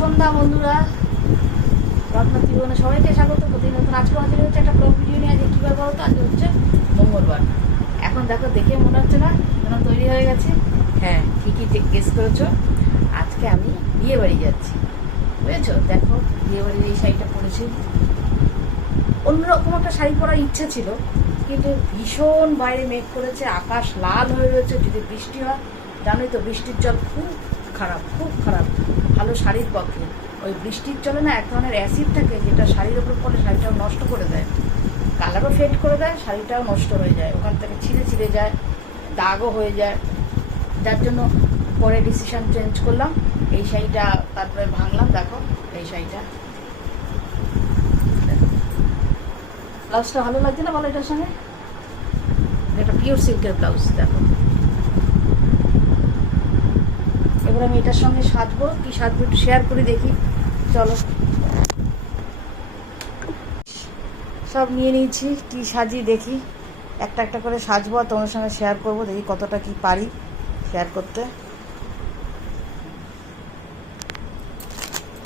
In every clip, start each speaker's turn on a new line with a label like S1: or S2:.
S1: সন্ধ্যা, বন্ধুরা। রত্না জীবনে সবাইকে স্বাগত। প্রতিদিন নতুন আজকে হচ্ছে একটা ব্লগ ভিডিও নিয়ে আজকে কীবার বলো তো আজকে হচ্ছে মঙ্গলবার। এখন দেখো, দেখে মনে হচ্ছে না, যেন তৈরি হয়ে গেছে। হ্যাঁ ঠিকই গেস করেছ। আজকে আমি বিয়ে বাড়ি যাচ্ছি। বুঝেছ? দেখো, বিয়ে বাড়ির এই শাড়িটা পরেছি। অন্যরকম একটা শাড়ি পরার ইচ্ছে ছিল, কিন্তু ভীষণ বাইরে মেঘ করেছে, আকাশ লাল হয়ে রয়েছে, যদি বৃষ্টি হয়, জানোই তো বৃষ্টির জল খুব খারাপ খুব খারাপ। ভালো শাড়ির পক্ষে। ওই বৃষ্টির জলে না এক ধরনের অ্যাসিড থাকে যেটা শাড়ির ওপর পরে শাড়িটাও নষ্ট করে দেয়। কালারও ফেড করে দেয়, শাড়িটাও নষ্ট হয়ে যায়। ওখান থেকে ছিঁড়ে ছিঁড়ে যায়, দাগও হয়ে যায়। যার জন্য পরে ডিসিশন চেঞ্জ করলাম। এই শাড়িটা তারপরে ভাঙলাম, দেখো, এই শাড়িটা। ব্লাউজটা ভালো লাগছে না বলো এটার সঙ্গে? এটা পিওর সিল্কের ব্লাউজ, দেখো। এবার আমি এটার সঙ্গে সাজবো, কি সাজবো একটু শেয়ার করে দেখি। চলো। সব নিয়ে নিয়েছি, কি সাজি দেখি। একটা একটা করে সাজবো আর তোমার সঙ্গে শেয়ার করব, দেখি কতটা কি পারি শেয়ার করতে।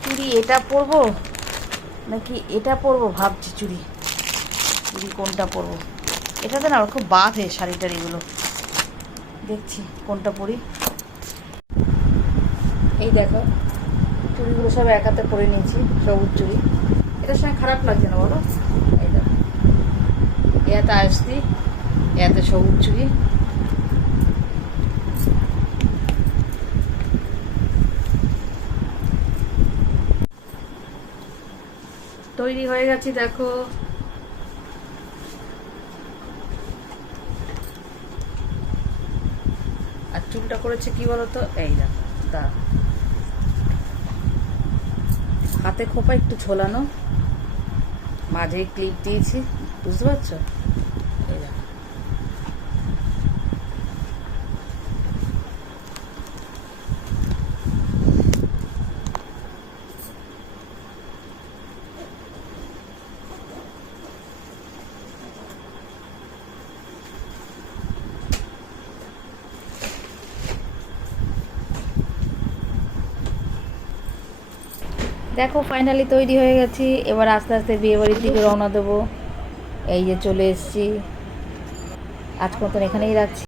S1: চুড়ি এটা পরবো নাকি এটা পরবো ভাবছি চুড়ি? চুড়ি কোনটা পরবো? এটাতে না খুব বাঁধে শাড়ি টাড়িগুলো দেখছি কোনটা পরি। এই দেখো, চুড়িগুলো সব একাতে পরে নিয়েছি, সবুজ চুড়ি। এটার সঙ্গে খারাপ লাগছে না বলো? এই দেখো, এতে আসতি এতে সবুজ চুড়ি। তৈরি হয়ে গেছি, দেখো। আর চুলটা করেছে কি বলতো? এই দেখো দা হাতে খোপা একটু ছোলানো মাঝে ক্লিপ দিয়েছি বুঝতে পারছ? দেখো ফাইনালি তৈরি হয়ে গেছি। এবার আস্তে আস্তে বিয়ে বাড়ির দিকে রওনা দেবো। এই যে চলে এসছি। আজ মতন এখানেই রাখছি।